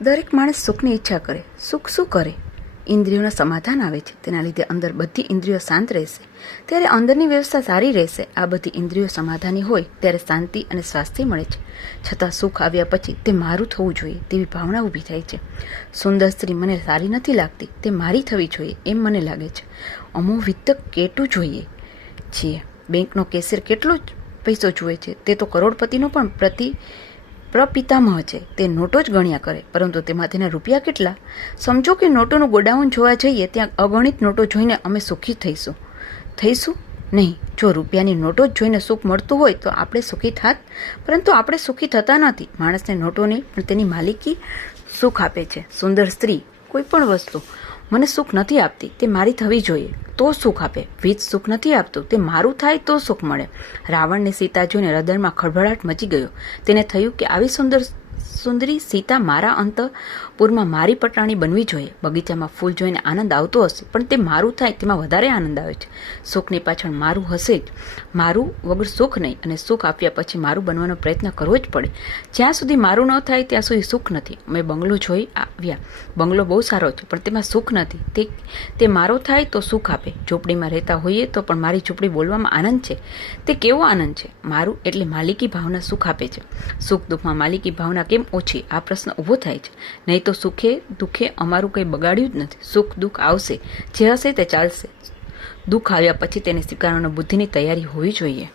દરેક માણસ સુખની ઈચ્છા કરે. સુખ શું કરે? ઇન્દ્રિયોનું સમાધાન આવે છે. તેના લીધે અંદર બધી ઇન્દ્રિયો શાંત રહેશે, ત્યારે અંદરની વ્યવસ્થા સારી રહેશે. આ બધી ઇન્દ્રિયો સમાધાની હોય ત્યારે શાંતિ અને સ્વાસ્થ્ય મળે છે. છતાં સુખ આવ્યા પછી તે મારું થવું જોઈએ તેવી ભાવના ઊભી થાય છે. સુંદર સ્ત્રી મને સારી નથી લાગતી, તે મારી થવી જોઈએ એમ મને લાગે છે. અમો વિત્ત કેટલું જોઈએ છીએ. બેંકનો કેશિયર કેટલો પૈસો જુએ છે, તે તો કરોડપતિનો પણ પ્રપિતામહ છે. તે નોટો જ ગણ્યા કરે, પરંતુ તેમાં તેના રૂપિયા કેટલા? સમજો કે નોટોનું ગોડાઉન જોવા જઈએ, ત્યાં અગણિત નોટો જોઈને અમે સુખી થઈશું નહીં. જો રૂપિયાની નોટો જ જોઈને સુખ મળતું હોય તો આપણે સુખી થાત, પરંતુ આપણે સુખી થતા નથી. માણસને નોટો નહીં પણ તેની માલિકી સુખ આપે છે. સુંદર સ્ત્રી કોઈ પણ વસ્તુ મને સુખ નથી આપતી, તે મારી થવી જોઈએ તો સુખ આપે. વીજ સુખ નથી આપતું, તે મારું થાય તો સુખ મળે. રાવણને સીતા જોઈને હૃદયમાં ખળભળાટ મચી ગયો. તેને થયું કે આવી સુંદરી સીતા મારા અંતઃપુરમાં મારી પટાણી બનવી જોઈએ. બગીચામાં ફૂલ જોઈને આનંદ આવતો હશે, પણ તે મારું થાય તેમાં વધારે આનંદ આવે છે. સુખની પાછળ મારું હશે જ, મારું વગર સુખ નહીં. અને સુખ આપ્યા પછી મારું બનવાનો પ્રયત્ન કરવો જ પડે. જ્યાં સુધી મારું ન થાય ત્યાં સુધી સુખ નથી. અમે બંગલો જોઈ આવ્યા. બંગલો બહુ સારો છે, પણ તેમાં સુખ નથી. તે મારો થાય તો સુખ આપે. ઝૂંપડીમાં રહેતા હોઈએ તો પણ મારી ઝૂંપડી બોલવામાં આનંદ છે. તે કેવો આનંદ છે! મારું એટલે માલિકી ભાવના સુખ આપે છે. સુખ દુઃખમાં માલિકી ભાવના કેમ ઓછી? આ પ્રશ્ન ઊભો થાય છે. નહીં તો સુખે દુઃખે અમારું કંઈ બગાડ્યું જ નથી. સુખ દુઃખ આવશે, જે હશે તે ચાલશે. દુઃખ આવ્યા પછી તેને સ્વીકારવાનો બુદ્ધિની તૈયારી હોવી જોઈએ.